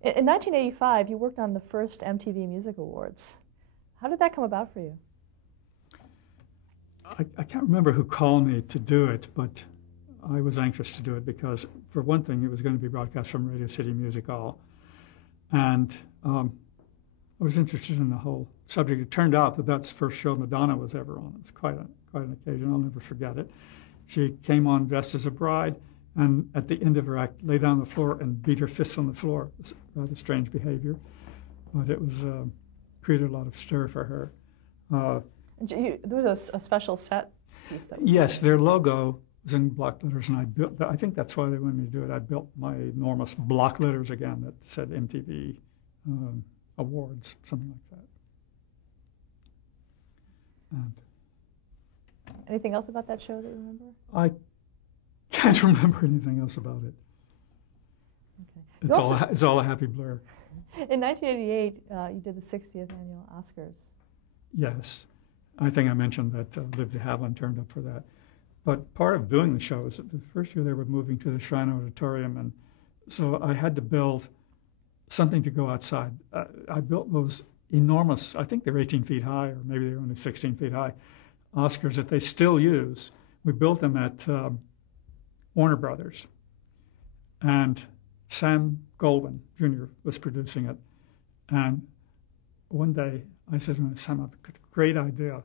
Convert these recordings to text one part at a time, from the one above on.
In 1985, you worked on the first MTV Music Awards. How did that come about for you? I can't remember who called me to do it, but I was anxious to do it because, for one thing, it was going to be broadcast from Radio City Music Hall. And I was interested in the whole subject. It turned out that that's the first show Madonna was ever on. It's quite an occasion. I'll never forget it. She came on dressed as a bride, and at the end of her act, lay down on the floor and beat her fists on the floor. It's rather strange behavior, but it was created a lot of stir for her. There was a special set piece that was Yes, their logo was in block letters, and I think that's why they wanted me to do it. I built my enormous block letters again that said MTV Awards, something like that. And anything else about that show that you remember? I can't remember anything else about it. Okay. It's all a happy blur. In 1988, you did the 60th annual Oscars. Yes. I think I mentioned that Liv de Havilland turned up for that. But part of doing the show is that the first year they were moving to the Shrine Auditorium, and so I had to build something to go outside. I built those enormous, I think they're 18 feet high, or maybe they're only 16 feet high, Oscars that they still use. We built them at Warner Brothers. And Sam Goldwyn Jr. was producing it. And one day I said to him, Sam, I've got a great idea.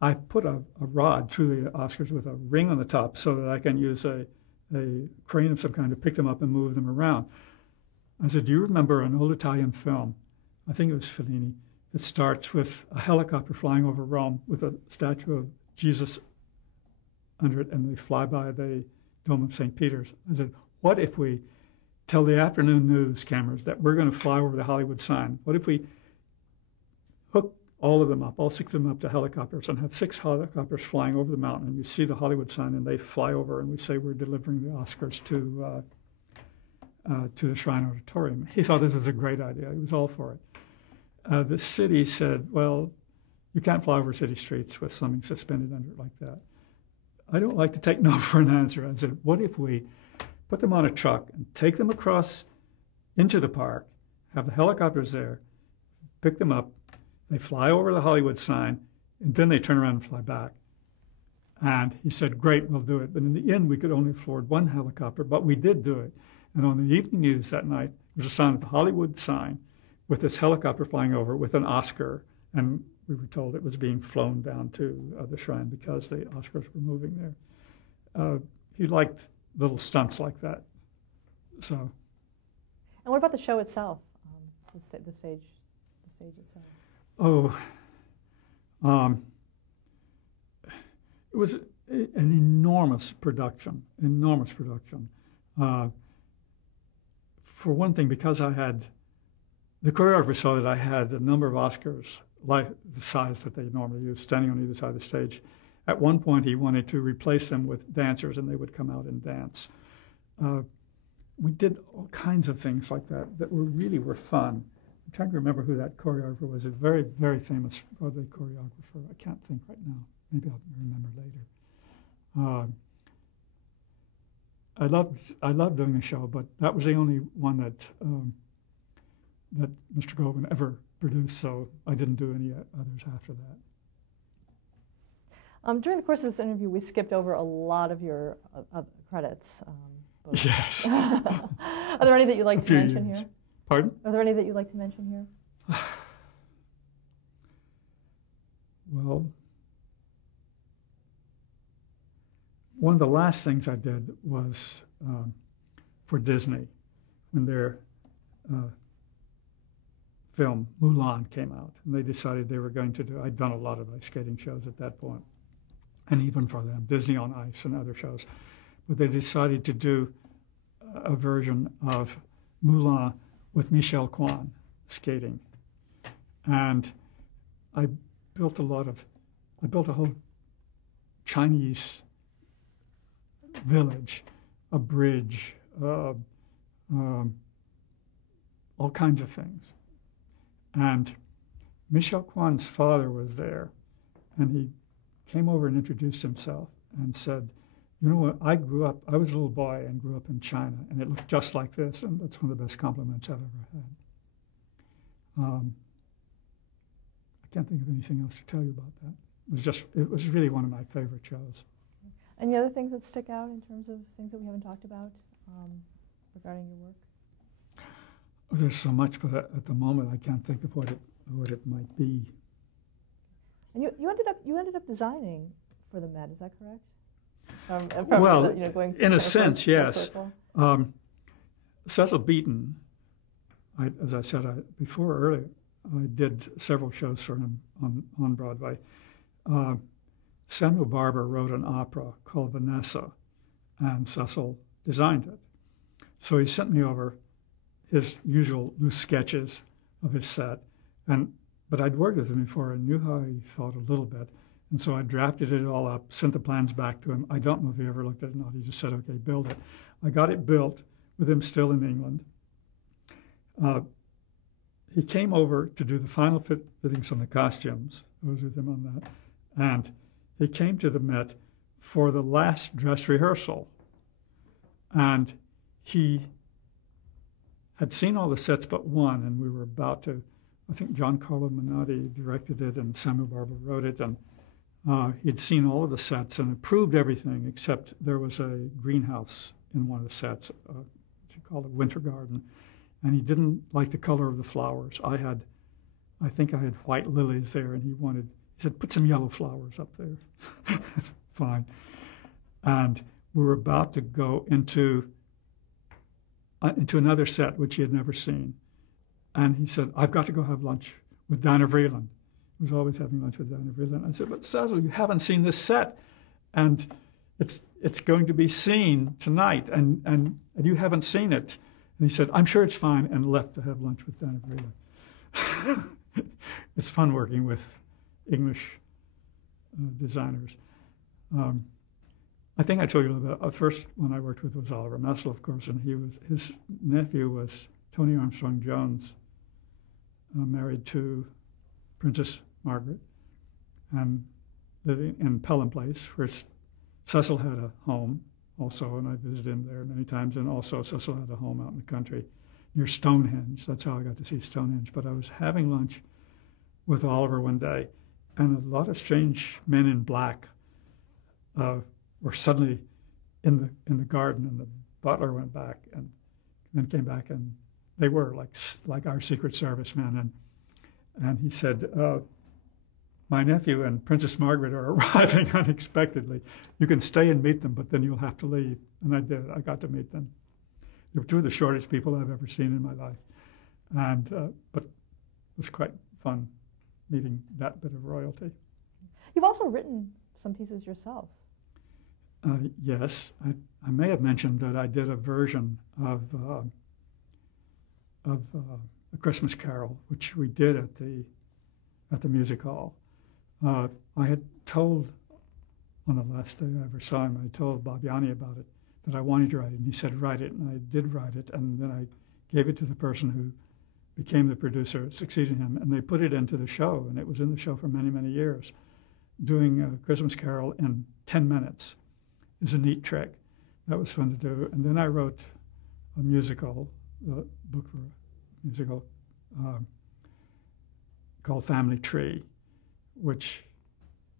I put a rod through the Oscars with a ring on the top so that I can use a crane of some kind to pick them up and move them around. I said, do you remember an old Italian film, I think it was Fellini, that starts with a helicopter flying over Rome with a statue of Jesus under it, and they fly by the Dome of St. Peter's. I said, what if we tell the afternoon news cameras that we're going to fly over the Hollywood sign? What if we hook all of them up, all 6 of them up to helicopters, and have 6 helicopters flying over the mountain, and you see the Hollywood sign, and they fly over, and we say we're delivering the Oscars to the Shrine Auditorium. He thought this was a great idea. He was all for it. The city said, well, you can't fly over city streets with something suspended under it like that. I don't like to take no for an answer. I said, what if we put them on a truck and take them across into the park, have the helicopters there, pick them up, they fly over the Hollywood sign, and then they turn around and fly back. And he said, great, we'll do it. But in the end, we could only afford 1 helicopter, but we did do it. And on the evening news that night, there was a sign of the Hollywood sign with this helicopter flying over with an Oscar. And we were told it was being flown down to the shrine because the Oscars were moving there. He liked little stunts like that. So. And what about the show itself, the stage itself? Oh, it was an enormous production, enormous production. For one thing, because the choreographer saw that I had a number of Oscars, like the size that they normally use, standing on either side of the stage. At one point, he wanted to replace them with dancers, and they would come out and dance. We did all kinds of things like that that really were fun. I'm trying to remember who that choreographer was, a very, very famous Broadway choreographer. I can't think right now. Maybe I'll remember later. I loved doing the show, but that was the only one that Mr. Goldwyn ever produced, so I didn't do any others after that. During the course of this interview, we skipped over a lot of your credits. Yes. Are there any that you'd like to mention here? Pardon? Are there any that you'd like to mention here? Well, one of the last things I did was for Disney when their film Mulan came out, and they decided they were going to do. I'd done a lot of ice skating shows at that point, and even for them, Disney on Ice and other shows, but they decided to do a version of Mulan with Michelle Kwan skating, and I built a whole Chinese village, a bridge, all kinds of things. And Michelle Kwan's father was there, and he came over and introduced himself and said, You know what? I was a little boy and grew up in China, and it looked just like this, and that's one of the best compliments I've ever had. I can't think of anything else to tell you about that. It was really one of my favorite shows. Any other things that stick out in terms of things that we haven't talked about regarding your work? Oh, there's so much, but at the moment I can't think of what it might be. And you ended up designing for the Met, is that correct? Well, going in a sense, yes. Cecil Beaton, as I said before earlier, I did several shows for him on Broadway. Samuel Barber wrote an opera called Vanessa, and Cecil designed it. So he sent me over his usual loose sketches of his set, but I'd worked with him before and knew how he thought a little bit. And so I drafted it all up, sent the plans back to him. I don't know if he ever looked at it or not. He just said, okay, build it. I got it built with him still in England. He came over to do the final fittings on the costumes. I was with him on that. And he came to the Met for the last dress rehearsal. And he had seen all the sets but one, and we were about to, I think Giancarlo Menotti directed it and Samuel Barber wrote it, and he'd seen all of the sets and approved everything except there was a greenhouse in one of the sets, what you call it, winter garden, and he didn't like the color of the flowers. I think I had white lilies there, and he said, put some yellow flowers up there. Fine. And we were about to go into another set, which he had never seen. And he said, I've got to go have lunch with Dinah Vreeland. He was always having lunch with Dinah Vreeland. I said, but Cecil, you haven't seen this set. And it's going to be seen tonight, and you haven't seen it. And he said, I'm sure it's fine, and left to have lunch with Dinah Vreeland. It's fun working with English designers. I think I told you about the first one I worked with was Oliver Messel, of course, and his nephew was Tony Armstrong Jones, married to Princess Margaret, and living in Pelham Place, where Cecil had a home also, and I visited him there many times, and also Cecil had a home out in the country near Stonehenge. That's how I got to see Stonehenge. But I was having lunch with Oliver one day, and a lot of strange men in black were suddenly in the garden, and the butler went back and then came back, and they were like our Secret Service men, and he said, my nephew and Princess Margaret are arriving unexpectedly. You can stay and meet them, but then you'll have to leave. And I did. I got to meet them. They were two of the shortest people I've ever seen in my life, but it was quite fun meeting that bit of royalty. You've also written some pieces yourself. Yes, I may have mentioned that I did a version of A Christmas Carol, which we did at the music hall. I had told, on the last day I ever saw him, I told Bob Yanni about it, that I wanted to write it, and he said, write it, and I did write it, and then I gave it to the person who became the producer, succeeding him, and they put it into the show, and it was in the show for many, many years. Doing A Christmas Carol in 10 minutes is a neat trick. That was fun to do. And then I wrote a musical, a book for a musical called Family Tree, which,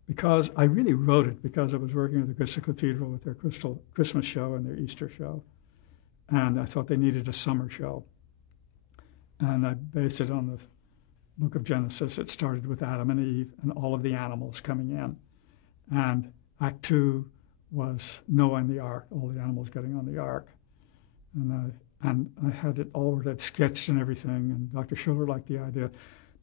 because I really wrote it because I was working at the Crystal Cathedral with their Christmas show and their Easter show, and I thought they needed a summer show. And I based it on the book of Genesis. It started with Adam and Eve and all of the animals coming in. And Act 2 was Noah and the ark, all the animals getting on the ark. And I had it all that sketched and everything, and Dr. Schuller liked the idea.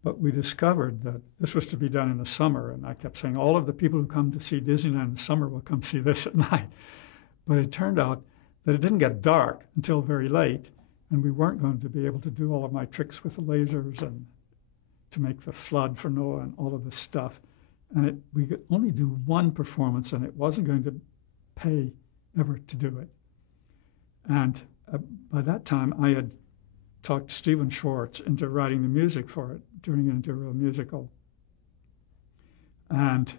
But we discovered that this was to be done in the summer, and I kept saying, all of the people who come to see Disneyland in the summer will come see this at night. But it turned out that it didn't get dark until very late, and we weren't going to be able to do all of my tricks with the lasers and to make the flood for Noah and all of this stuff. And we could only do one performance, and it wasn't going to pay ever to do it. And by that time, I had talked Stephen Schwartz into writing the music for it, turning it into a real musical. And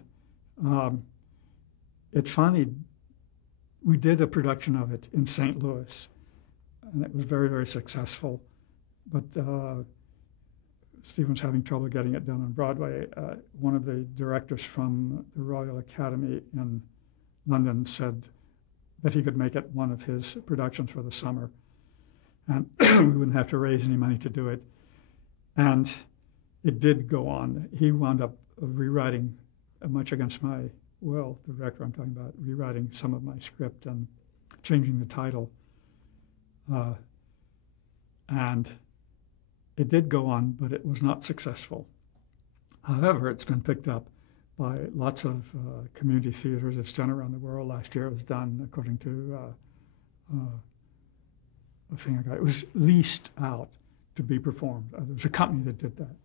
it finally we did a production of it in St. Louis, and it was very, very successful. But Stephen's having trouble getting it done on Broadway. One of the directors from the Royal Academy in London said that he could make it one of his productions for the summer, and we wouldn't have to raise any money to do it. And it did go on. He wound up rewriting, much against my will, the director I'm talking about, rewriting some of my script and changing the title. And it did go on, but it was not successful. However, it's been picked up by lots of community theaters. It's done around the world. Last year it was done, according to a thing I got. It was leased out to be performed. There was a company that did that,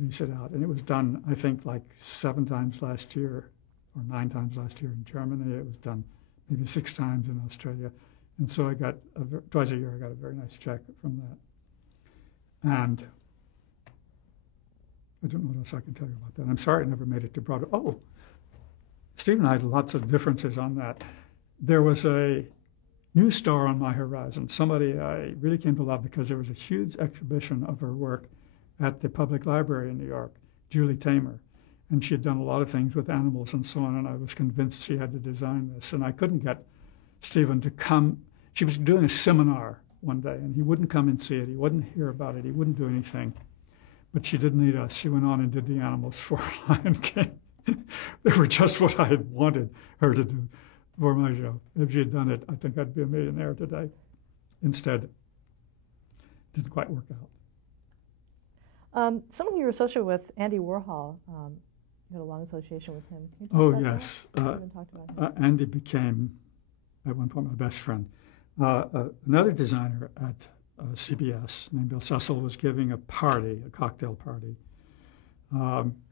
lease it out. And it was done, I think, like 7 times last year, or 9 times last year in Germany. It was done maybe 6 times in Australia. And so I got, twice a year, I got a very nice check from that. And I don't know what else I can tell you about that. I'm sorry I never made it to Broadway. Oh, Steve and I had lots of differences on that. There was a new star on my horizon, somebody I really came to love because there was a huge exhibition of her work at the Public Library in New York, Julie Tamer. And she had done a lot of things with animals and so on, and I was convinced she had to design this. And I couldn't get Stephen to come. She was doing a seminar one day, and he wouldn't come and see it. He wouldn't hear about it. He wouldn't do anything. But she didn't need us. She went on and did the animals for Lion King. They were just what I had wanted her to do for my show. If she had done it, I think I'd be a millionaire today. Instead, it didn't quite work out. Someone you were associated with, Andy Warhol, you had a long association with him. Can you talk about yes. that? We haven't talked about him. Andy became, at one point, my best friend. Another designer at CBS named Bill Cecil was giving a party, a cocktail party.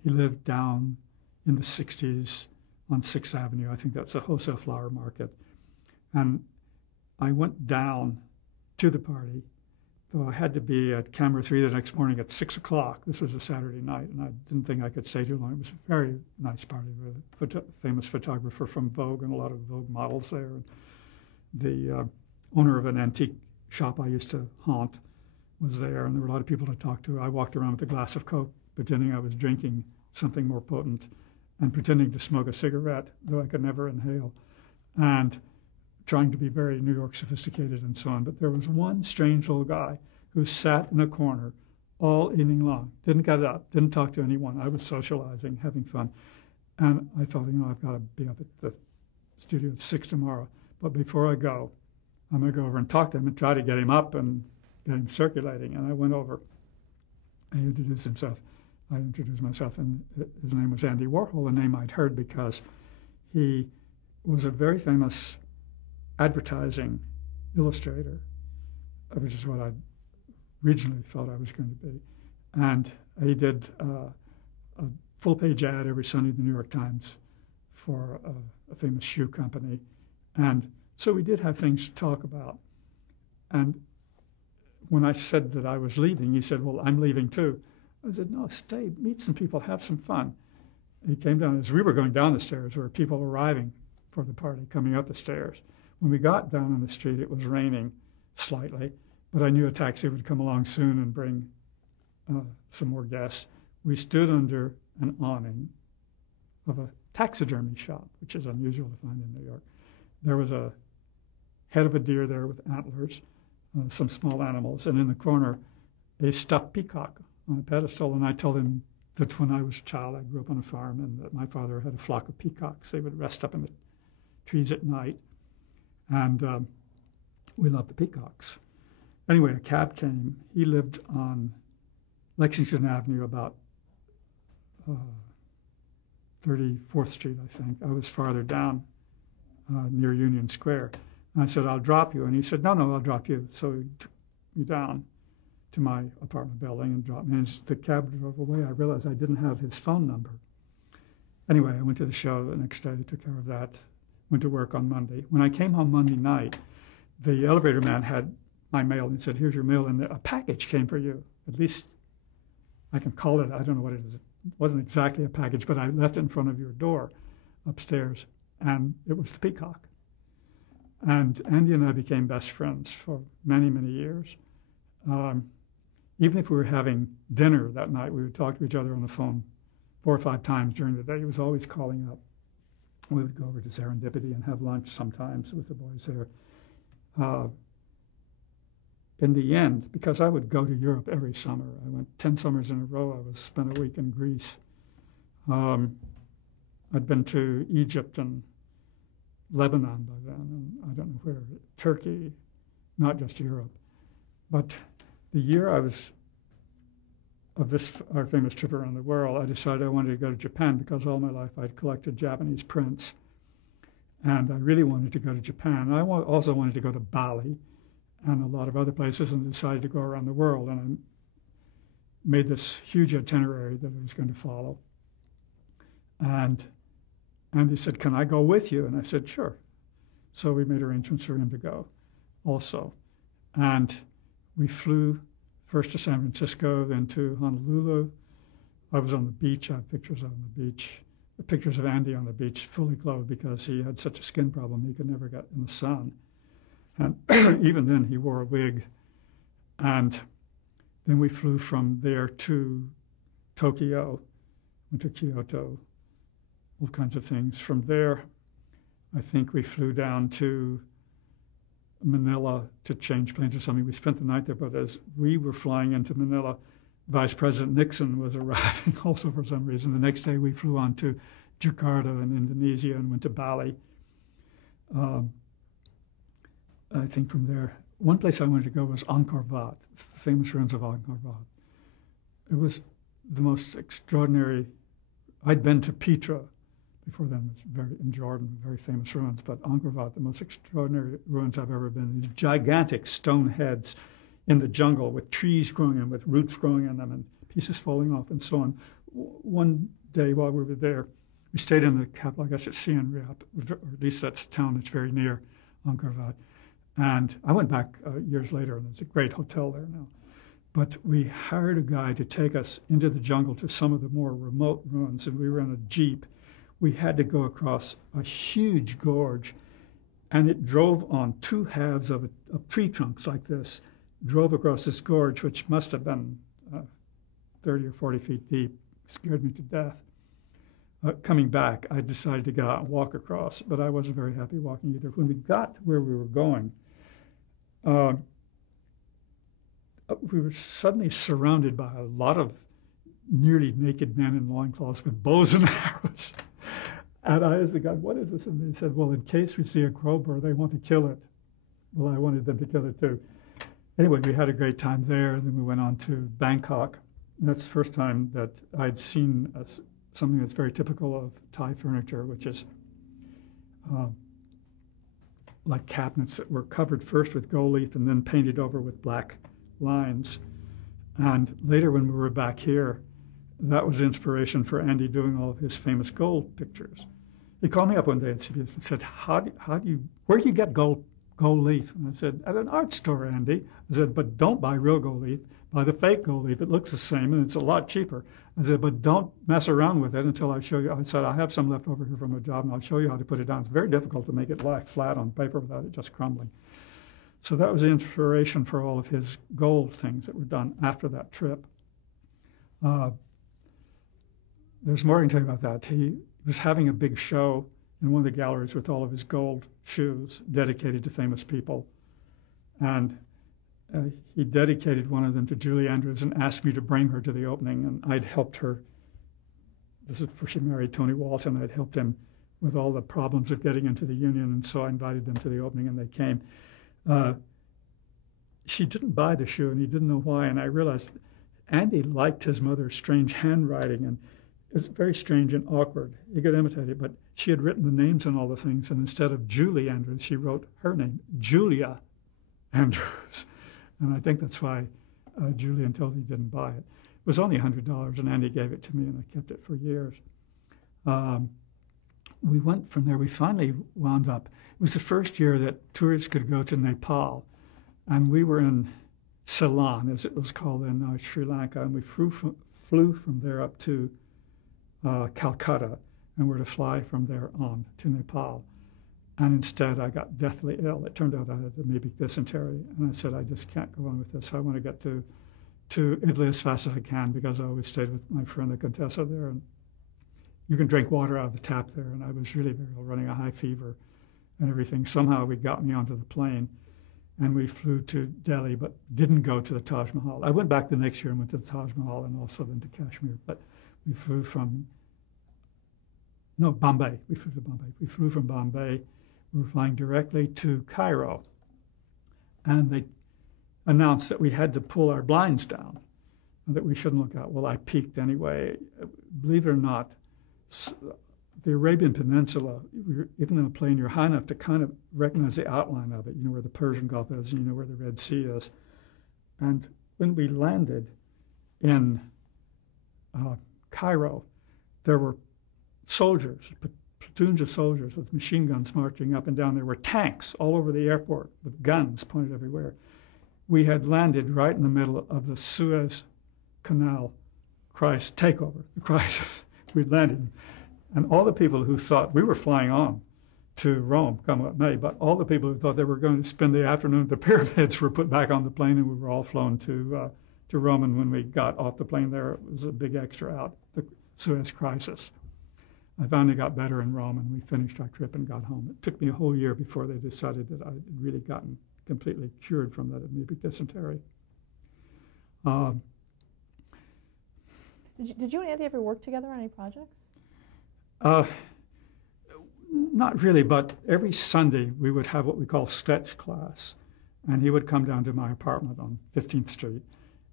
He lived down in the 60s on 6th Avenue. I think that's a wholesale flower market. And I went down to the party, though I had to be at Camera 3 the next morning at 6 o'clock. This was a Saturday night, and I didn't think I could stay too long. It was a very nice party with a famous photographer from Vogue and a lot of Vogue models there. And the owner of an antique shop I used to haunt was there, and there were a lot of people to talk to. I walked around with a glass of Coke, pretending I was drinking something more potent and pretending to smoke a cigarette, though I could never inhale, and trying to be very New York sophisticated and so on. But there was one strange little guy who sat in a corner all evening long, didn't get up, didn't talk to anyone. I was socializing, having fun. And I thought, I've got to be up at the studio at 6 tomorrow. But before I go, I'm going to go over and talk to him and try to get him up and get him circulating. And I went over and he introduced himself. I introduced myself, and his name was Andy Warhol, a name I'd heard because he was a very famous advertising illustrator, which is what I originally thought I was going to be. And he did a full-page ad every Sunday in the New York Times for a famous shoe company. And so we did have things to talk about. And when I said that I was leaving, he said, well, I'm leaving too. I said, no, stay, meet some people, have some fun. He came down. As we were going down the stairs, there were people arriving for the party, coming up the stairs. When we got down on the street, it was raining slightly, but I knew a taxi would come along soon and bring some more guests. We stood under an awning of a taxidermy shop, which is unusual to find in New York. There was a head of a deer there with antlers, some small animals, and in the corner, a stuffed peacock on a pedestal. And I told him that when I was a child, I grew up on a farm, and that my father had a flock of peacocks. They would rest up in the trees at night, and we loved the peacocks. Anyway, a cab came. He lived on Lexington Avenue, about 34th Street, I think. I was farther down near Union Square. And I said, I'll drop you. And he said, no, I'll drop you. So he took me down to my apartment building and dropped me. And as the cab drove away, I realized I didn't have his phone number. Anyway, I went to the show the next day, took care of that, went to work on Monday. When I came home Monday night, the elevator man had my mail and he said, here's your mail, and a package came for you. At least I can call it, I don't know what it is. It wasn't exactly a package, but I left it in front of your door upstairs, and it was the peacock. And Andy and I became best friends for many, many years. Even if we were having dinner that night, we would talk to each other on the phone 4 or 5 times during the day. He was always calling up. We would go over to Serendipity and have lunch sometimes with the boys there. In the end, because I would go to Europe every summer, I went 10 summers in a row. I spent a week in Greece. I'd been to Egypt and Lebanon by then, and I don't know where, Turkey, not just Europe. But the year I was of our famous trip around the world, I decided I wanted to go to Japan because all my life I'd collected Japanese prints. And I really wanted to go to Japan. I also wanted to go to Bali and a lot of other places, and decided to go around the world. And I made this huge itinerary that I was going to follow. And Andy said, "Can I go with you?" And I said, "Sure." So we made arrangements for him to go also. And we flew first to San Francisco, then to Honolulu. I was on the beach. I have pictures on the beach, the pictures of Andy on the beach, fully clothed because he had such a skin problem he could never get in the sun. And even then, he wore a wig. And then we flew from there to Tokyo, went to Kyoto, all kinds of things. From there, I think we flew down to Manila to change planes or something. We spent the night there, but as we were flying into Manila, Vice President Nixon was arriving also for some reason. The next day, we flew on to Jakarta in Indonesia and went to Bali. I think from there, one place I wanted to go was Angkor Wat, famous ruins of Angkor Wat. It was the most extraordinary. I'd been to Petra before then, it was in Jordan, very famous ruins, but Angkor Wat, the most extraordinary ruins I've ever been. These gigantic stone heads in the jungle with trees growing in, with roots growing in them and pieces falling off and so on. One day while we were there, we stayed in the capital, I guess it's Siem Reap, or at least that's a town that's very near Angkor Wat. And I went back years later, and there's a great hotel there now. But we hired a guy to take us into the jungle to some of the more remote ruins, and we were in a Jeep. We had to go across a huge gorge, and it drove on 2 halves of tree trunks like this, drove across this gorge, which must have been 30 or 40 feet deep. Scared me to death. Coming back, I decided to get out and walk across, but I wasn't very happy walking either. When we got to where we were going, we were suddenly surrounded by a lot of nearly naked men in loincloths with bows and arrows. And I asked the guy, "What is this?" And they said, "Well, in case we see a crowbar, they want to kill it." Well, I wanted them to kill it too. Anyway, we had a great time there, and then we went on to Bangkok. And that's the first time that I'd seen something that's very typical of Thai furniture, which is like cabinets that were covered first with gold leaf and then painted over with black lines. And later when we were back here, that was inspiration for Andy doing all of his famous gold pictures. He called me up one day at CBS and said, where do you get gold leaf? And I said, "At an art store, Andy." I said, "But don't buy real gold leaf. Buy the fake gold leaf. It looks the same and it's a lot cheaper." I said, "But don't mess around with it until I show you." I said, "I have some left over here from a job and I'll show you how to put it down. It's very difficult to make it lie flat on paper without it just crumbling." So that was the inspiration for all of his gold things that were done after that trip. There's more I can tell you about that. He was having a big show in one of the galleries with all of his gold shoes dedicated to famous people. And he dedicated one of them to Julie Andrews and asked me to bring her to the opening, and I'd helped her. This is before she married Tony Walton. I'd helped him with all the problems of getting into the union, and so I invited them to the opening, and they came. She didn't buy the shoe, and he didn't know why, and I realized Andy liked his mother's strange handwriting, and it was very strange and awkward. He could imitate it, but she had written the names on all the things, and instead of Julie Andrews, she wrote her name, Julia Andrews. And I think that's why Julian told me he didn't buy it. It was only $100, and Andy gave it to me, and I kept it for years. We went from there. We finally wound up. It was the first year that tourists could go to Nepal, and we were in Ceylon, as it was called then, now Sri Lanka, and we flew from there up to Calcutta, and were to fly from there on to Nepal. And instead, I got deathly ill. It turned out I had amoebic dysentery. And I said, I just can't go on with this. I want to get to Italy as fast as I can, because I always stayed with my friend, the Contessa, there. And you can drink water out of the tap there. And I was really very ill, running a high fever and everything. Somehow we got me onto the plane, and we flew to Delhi, but didn't go to the Taj Mahal. I went back the next year and went to the Taj Mahal and also then to Kashmir. But we flew from, no, Bombay. We flew to Bombay. We flew from Bombay. We were flying directly to Cairo. And they announced that we had to pull our blinds down and that we shouldn't look out. Well, I peeked anyway. Believe it or not, the Arabian Peninsula, even in a plane, you're high enough to kind of recognize the outline of it. You know where the Persian Gulf is, and you know where the Red Sea is. And when we landed in Cairo, there were soldiers, platoons of soldiers with machine guns marching up and down. There were tanks all over the airport with guns pointed everywhere. We had landed right in the middle of the Suez Canal takeover, the crisis. We'd landed. And all the people who thought we were flying on to Rome, come what may, but all the people who thought they were going to spend the afternoon at the pyramids were put back on the plane, and we were all flown to Rome. And when we got off the plane there, it was a big extra out, the Suez crisis. I finally got better in Rome, and we finished our trip and got home. It took me a whole year before they decided that I had really gotten completely cured from that amoebic dysentery. Did you and Andy ever work together on any projects? Not really, but every Sunday we would have what we call sketch class, and he would come down to my apartment on 15th Street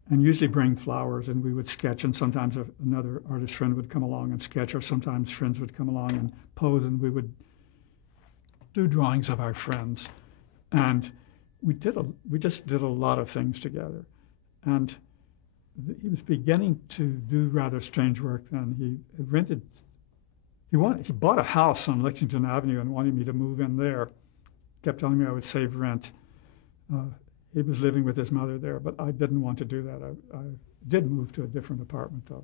and usually bring flowers, and we would sketch, and sometimes another artist friend would come along and sketch, or sometimes friends would come along and pose, and we would do drawings of our friends. And we just did a lot of things together. And he was beginning to do rather strange work then. He bought a house on Lexington Avenue and wanted me to move in there. Kept telling me I would save rent. He was living with his mother there, but I didn't want to do that. I did move to a different apartment, though.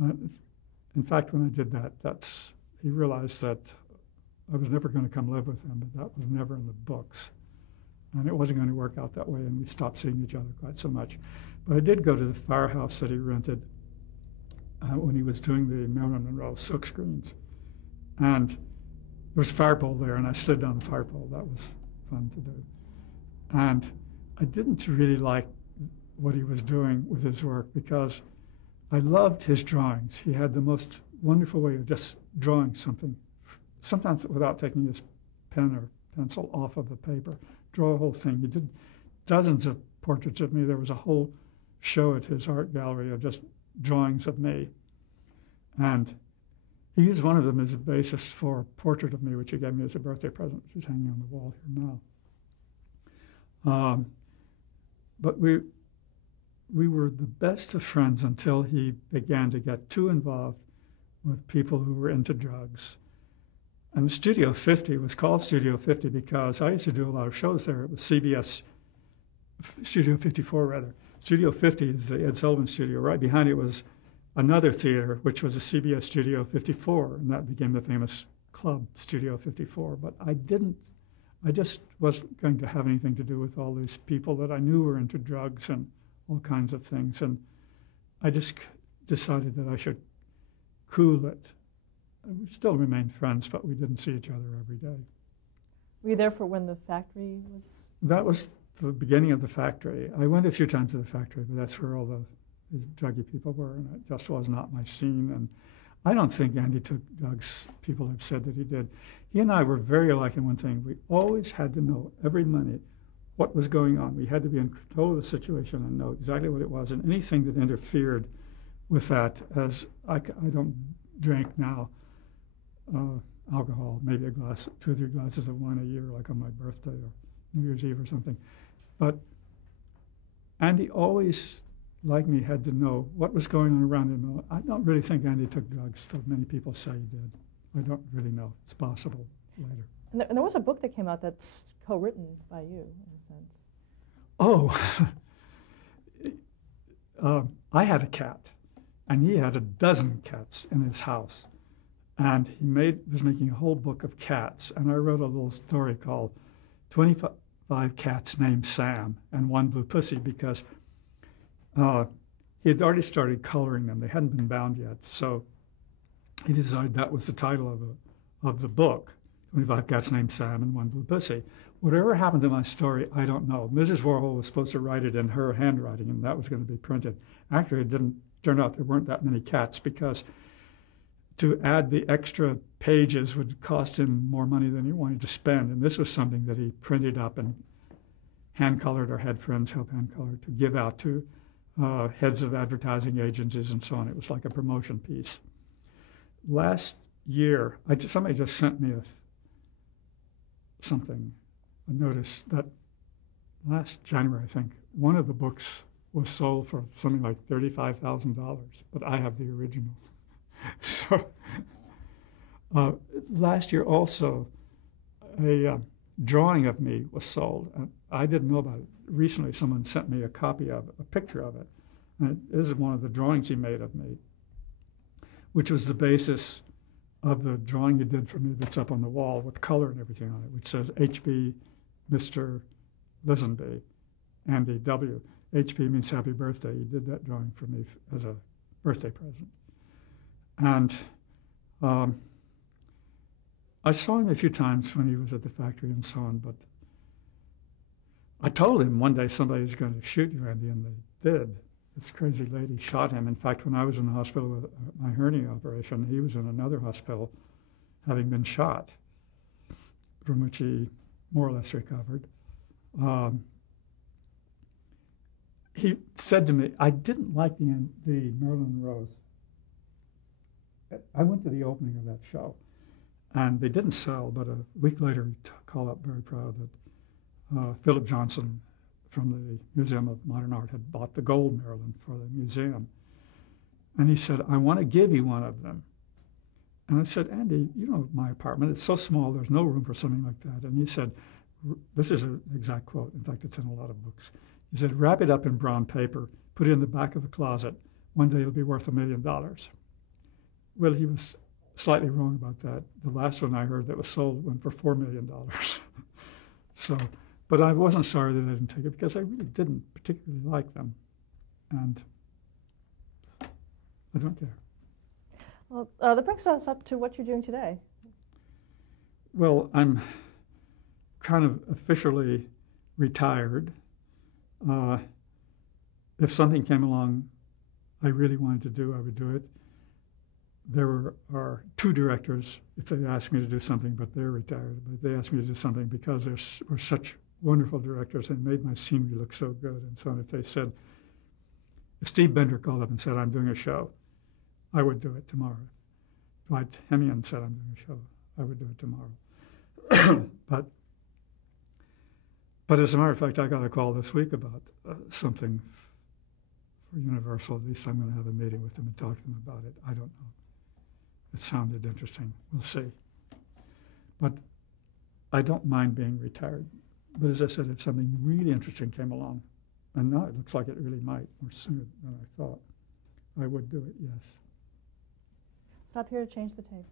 In fact, when I did that, he realized that I was never going to come live with him, but that was never in the books. And it wasn't going to work out that way, and we stopped seeing each other quite so much. But I did go to the firehouse that he rented when he was doing the Marilyn Monroe silk screens. And there was a fire pole there, and I slid down the fire pole. That was fun to do. And I didn't really like what he was doing with his work, because I loved his drawings. He had the most wonderful way of just drawing something, sometimes without taking his pen or pencil off of the paper, draw a whole thing. He did dozens of portraits of me. There was a whole show at his art gallery of just drawings of me. And he used one of them as a basis for a portrait of me, which he gave me as a birthday present, which is hanging on the wall here now. But we were the best of friends until he began to get too involved with people who were into drugs. And Studio 50 was called Studio 50 because I used to do a lot of shows there. It was CBS, Studio 54 rather. Studio 50 is the Ed Sullivan studio. Right behind it was another theater, which was a CBS Studio 54, and that became the famous club, Studio 54. But I just wasn't going to have anything to do with all these people that I knew were into drugs and all kinds of things. And I just decided that I should cool it. We still remained friends, but we didn't see each other every day. Were you there for when the factory was? That was the beginning of the factory. I went a few times to the factory, but that's where all these druggy people were, and it just was not my scene. And I don't think Andy took drugs. People have said that he did. He and I were very alike in one thing. We always had to know every minute what was going on. We had to be in control of the situation and know exactly what it was, and anything that interfered with that, as I don't drink now, alcohol, maybe 2 or 3 glasses of wine a year, like on my birthday or New Year's Eve or something. But Andy always, like me, had to know what was going on around him. I don't really think Andy took drugs, though many people say he did. I don't really know. It's possible later. And there was a book that came out that's co-written by you, in a sense. Oh, I had a cat, and he had a dozen cats in his house. And he was making a whole book of cats. And I wrote a little story called 25 Cats Named Sam and One Blue Pussy, because he had already started coloring them. They hadn't been bound yet. So he decided that was the title of the book, 25 Cats Named Sam and One Blue Pussy. Whatever happened to my story, I don't know. Mrs. Warhol was supposed to write it in her handwriting, and that was going to be printed. Actually, it didn't turn out there weren't that many cats, because to add the extra pages would cost him more money than he wanted to spend. And this was something that he printed up and hand-colored, or had friends help hand-color, to give out to heads of advertising agencies and so on. It was like a promotion piece. Last year, somebody just sent me a notice that last January, I think, one of the books was sold for something like $35,000, but I have the original. So last year also, a drawing of me was sold. And I didn't know about it. Recently, someone sent me a picture of it. And this is one of the drawings he made of me, which was the basis of the drawing he did for me that's up on the wall with color and everything on it, which says HB Mr. Lisanby, Andy W. HB means happy birthday. He did that drawing for me as a birthday present. And I saw him a few times when he was at the factory and so on, but I told him one day somebody's going to shoot you, Andy, and they did. This crazy lady shot him. In fact, when I was in the hospital with my hernia operation, he was in another hospital having been shot, from which he more or less recovered. He said to me, I didn't like the Marilyn Monroe's. I went to the opening of that show, and they didn't sell, but a week later he called up very proud that Philip Johnson from the Museum of Modern Art had bought the gold Marilyn for the museum. And he said, I want to give you one of them. And I said, Andy, you know my apartment, it's so small, there's no room for something like that. And he said, this is an exact quote, in fact, it's in a lot of books. He said, wrap it up in brown paper, put it in the back of a closet, one day it'll be worth $1 million. Well, he was slightly wrong about that. The last one I heard that was sold went for $4 million. So, but I wasn't sorry that I didn't take it, because I really didn't particularly like them. And I don't care. Well, that brings us up to what you're doing today. Well, I'm kind of officially retired. If something came along I really wanted to do, I would do it. There are two directors, if they asked me to do something, but they're retired, but they asked me to do something because they were such wonderful directors and made my scenery look so good. And so if they said, if Steve Bender called up and said, I'm doing a show, I would do it tomorrow. If Hemian said, I'm doing a show, I would do it tomorrow. But as a matter of fact, I got a call this week about something for Universal. At least I'm going to have a meeting with them and talk to them about it. I don't know. It sounded interesting. We'll see. But I don't mind being retired. But as I said, if something really interesting came along, and now it looks like it really might, more sooner than I thought, I would do it, yes. Stop here to change the tape.